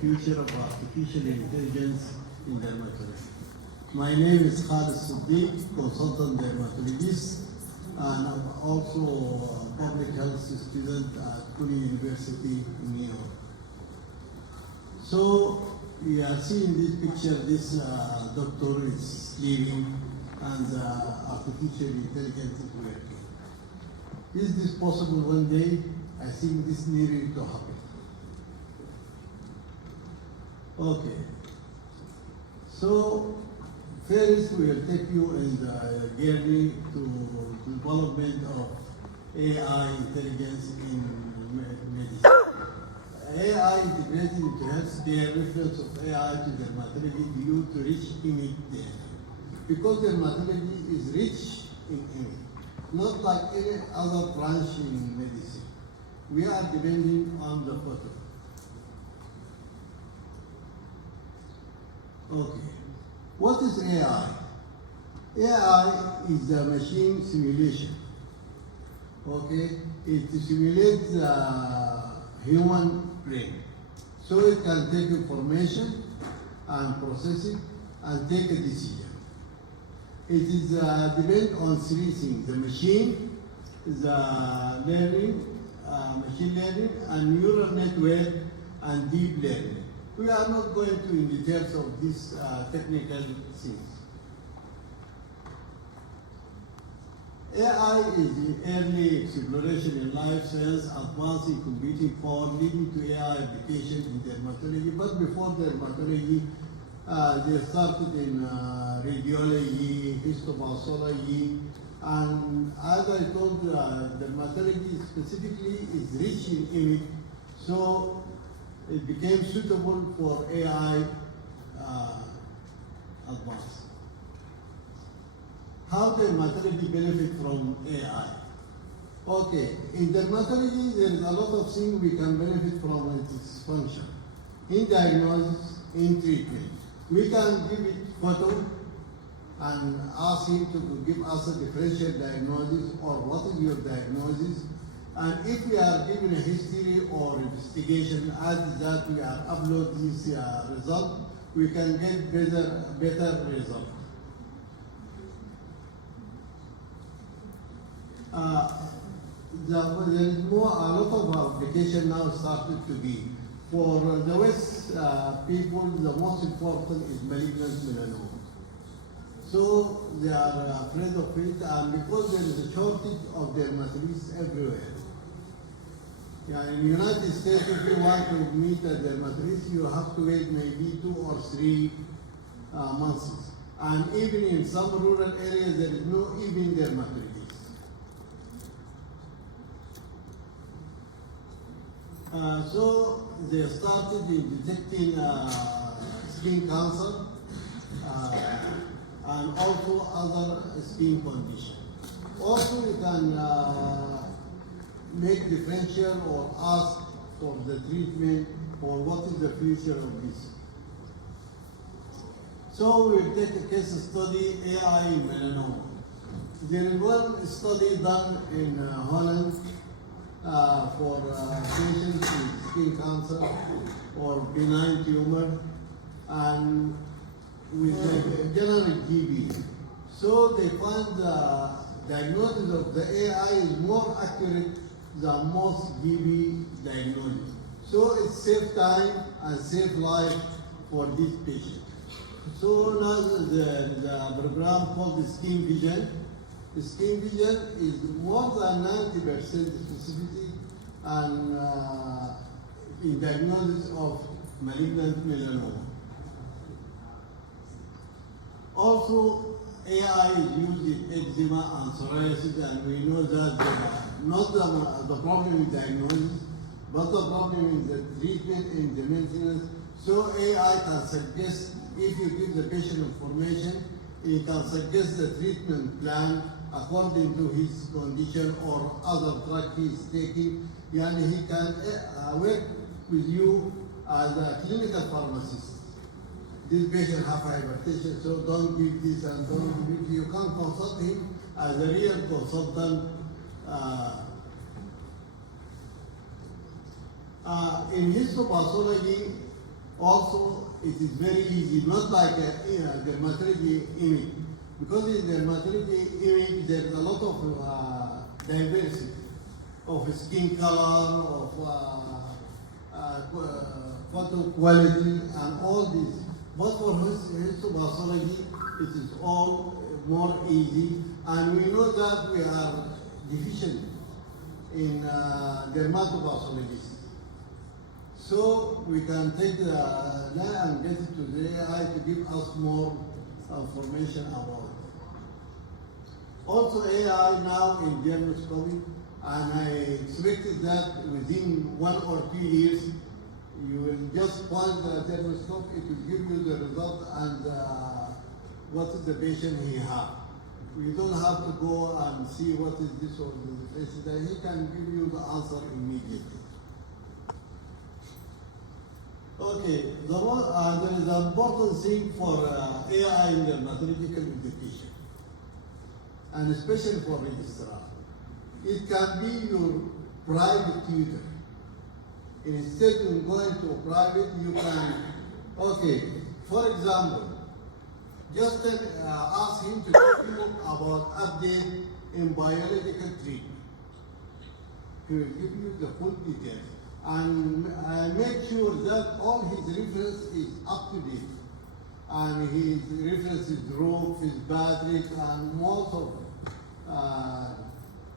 future of artificial intelligence in dermatology. My name is Khalid Siddig, consultant dermatologist, and I'm also a public health student at Pune University in New York. So we are seeing this picture, this doctor is sleeping and artificial intelligence is working. Is this possible one day? I think this needed to happen. Okay. So first we will take you in the journey to development of AI intelligence in medicine. AI integrated into healthcare, reference of AI to dermatology due to rich image data. Because dermatology is rich in image, not like any other branch in medicine. We are depending on the photo. Okay. What is AI? AI is a machine simulation. Okay? It simulates the human brain. So it can take information and process it and take a decision. It is depend on three things: the machine, the learning, machine learning, and neural network, and deep learning. We are not going to in details of these technical things. AI is the early exploration in life science, advancing computing power, leading to AI application in dermatology. But before dermatology, they started in radiology, histopathology, and as I told, dermatology specifically is rich in image, so it became suitable for AI advance. How dermatology benefit from AI? Okay, in dermatology there is a lot of things we can benefit from its function. In diagnosis, in treatment. We can give it photo and ask him to give us a differential diagnosis or what is your diagnosis. And if we are given a history or investigation, as that we are upload this result, we can get better result. There is a lot of application now started to be. For the West people, the most important is malignant melanoma. So they are afraid of it, and because there is a shortage of dermatologists everywhere. Yeah, in the United States, if you want to meet a dermatologist, you have to wait maybe 2 or 3 months. And even in some rural areas, there is no even dermatologist. So they started in detecting skin cancer and also other skin conditions. Also, you can make differential or ask for the treatment or what is the future of this. So we'll take a case study, AI in melanoma. There is one study done in Holland for patients with skin cancer or benign tumor and with general GB. So they find the diagnosis of the AI is more accurate than most GB diagnosis. So it saves time and saves life for this patient. So now the program called the Skin Vision. The Skin Vision is more than 90% specificity and in diagnosis of malignant melanoma. Also, AI is used in eczema and psoriasis, and we know that not the problem is diagnosis, but the problem is the treatment and the maintenance. So AI can suggest, if you give the patient information, it can suggest the treatment plan according to his condition or other drug he is taking. And he can work with you as a clinical pharmacist. This patient has hypertension, so don't give this and don't give it. You can consult him as a real consultant. In histopathology, Also, it is very easy, not like a dermatology image. Because in dermatology image, there is a lot of diversity of skin color, of photo quality, and all this. But for histopathology, it is all more easy, and we know that we are deficient in dermatopathology. So we can take the AI and get it to the AI to give us more information about it. Also AI now in dermatology, and I expected that within 1 or 2 years, you will just point the dermoscope, it will give you the result and what is the patient he has. You don't have to go and see what is this or this. He can give you the answer immediately. Okay, there is an important thing for AI in dermatological education, and especially for registrar. It can be your private tutor. Instead of going to a private, you can, okay, for example, just ask him to tell you about update in biological treatment. He will give you the full details. And make sure that all his reference is up to date. And his reference is Rook, Fitzpatrick, and most of them.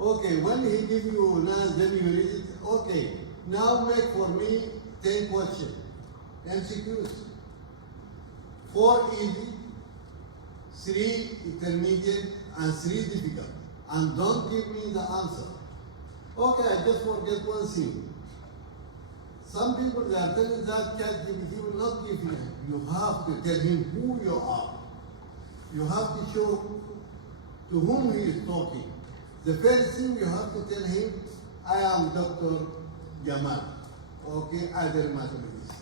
Okay, when he gives you then you read it, okay, now make for me 10 questions, MCQs. 4 easy, 3 intermediate, and 3 difficult. And don't give me the answer. Okay, I just forget one thing. Some people, they are telling that ChatGPT will not give you. You have to tell him who you are. You have to show to whom he is talking. The first thing you have to tell him, I am Dr. Jamal, okay, a dermatologist.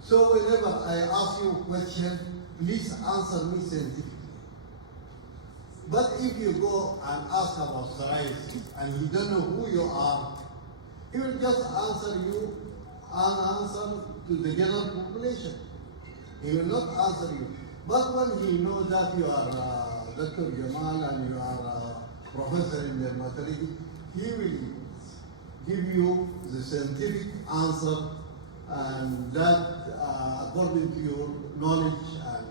So whenever I ask you a question, please answer me scientifically. But if you go and ask about psoriasis and you don't know who you are, he will just answer you an answer to the general population. He will not answer you. But when he knows that you are Dr. Jamal and you are a professor in dermatology, he will give you the scientific answer, and that according to your knowledge. And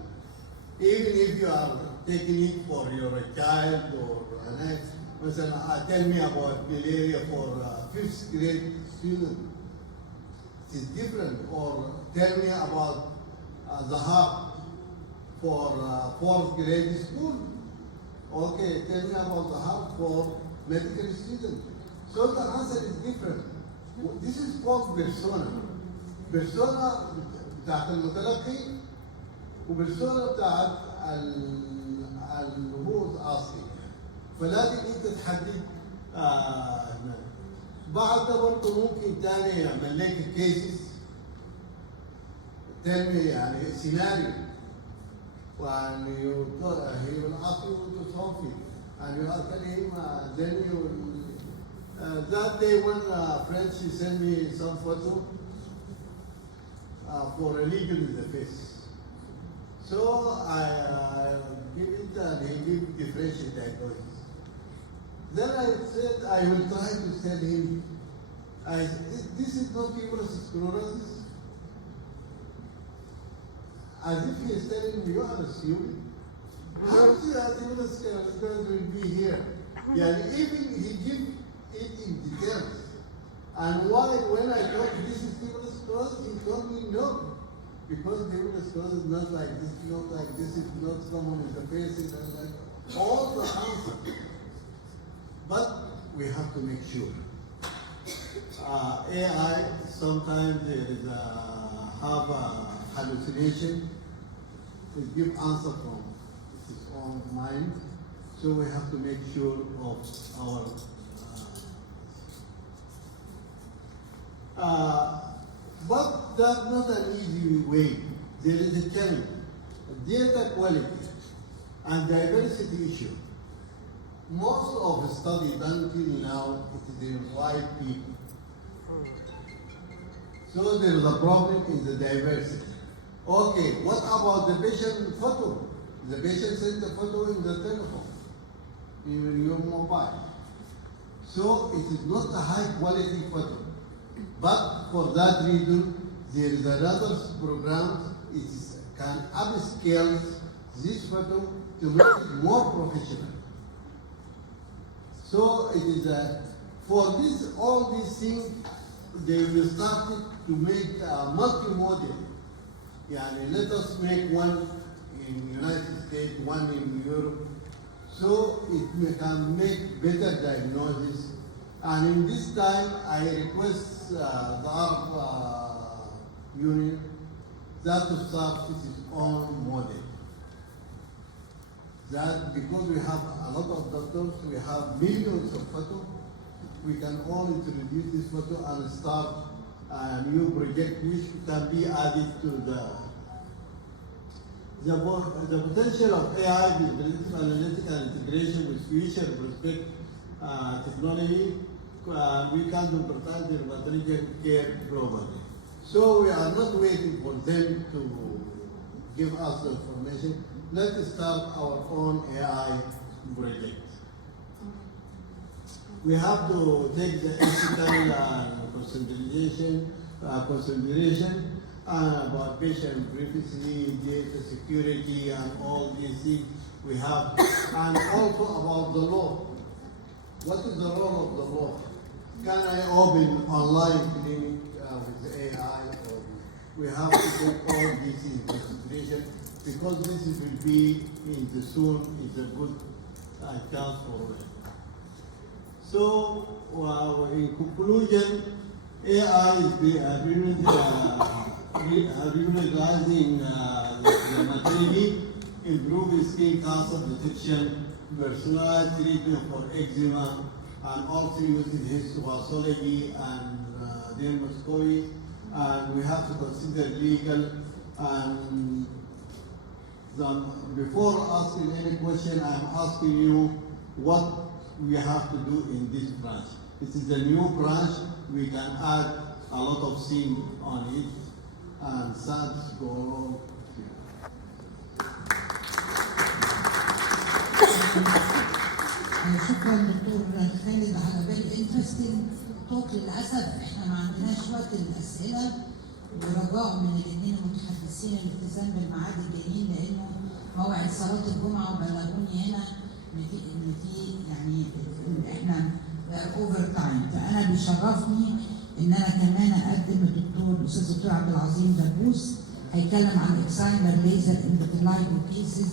even if you are taking it for your child or tell me about malaria for 5th grade student, it is different. Or tell me about the heart for 4th grade school. Okay, tell me about the heart for medical student. So the answer is different. This is called persona. Persona بتاعت المتلقي وبرسونا بتاعت هو asking. فلازم انت تحدد بعد ده برضه ممكن تاني يعمل لك كيسز تنمي يعني سيناريو and he will ask you to solve it and you are telling him then you will that day when friends he sent me some photo for a lesion in the face. So I give it and he give differential diagnosis. Then I said I will try to tell him, this is not tuberous sclerosis. As if he is telling me, you are assuming. How is tuberous sclerosis will be here? Yeah, even he give it in details. And why, when I told this is tuberous sclerosis, he told me no. Because tuberous sclerosis is not like this, not like this, it's not common in the face, it's not like all the answers. But we have to make sure. AI, sometimes there is have a hallucination. It give answer from his own mind. So we have to make sure of our but that's not an easy way. There is a challenge. Data quality and diversity issue. Most of the study done till now, it is in white people. So there is a problem in the diversity. Okay, what about the patient photo? The patient sent the photo in the telephone, in your mobile. So it is not a high quality photo. But for that reason, there is another program, it can upscale this photo to make it more professional. So it is for this, all these things, they will start to make multi-model. Yani let us make one in United States, one in Europe, so it can make better diagnosis. And in this time, I request the Arab Union that to start its own model. That because we have a lot of doctors, we have millions of photos, we can all introduce this photo and start a new project which can be added to the potential of AI with predictive analytics and integration with future prospect technology. We can democratize dermatology care globally. So we are not waiting for them to give us the information. Let us start our own AI project. We have to take the ethical consideration about patient privacy, data security, and all these things we have, and also about the law. What is the role of the law? Can I open online clinic with AI? Or we have to take all these into consideration because this will be in the soon is a good chance for it. So, in conclusion, AI is revolutionizing dermatology, improving skin cancer detection, personalized treatment for eczema, and also using histology and dermatology. And we have to consider legal. And before asking any question, I'm asking you what we have to do in this branch. This is a new branch. We can add a lot of things on it, and that's go on. شكرا دكتور خالد على very interesting talk. للاسف احنا ما عندناش وقت للاسئله، ورجاء من الاثنين المتحدثين الالتزام بالميعاد الجايين لانه موعد صلاه الجمعه، وبلغوني هنا ان في يعني احنا اوفر تايم. فانا بيشرفني ان انا كمان اقدم الاستاذ الدكتور عبد العظيم دبوس هيتكلم عن اكسايمر ليزر ان فيتيلايجو كيسز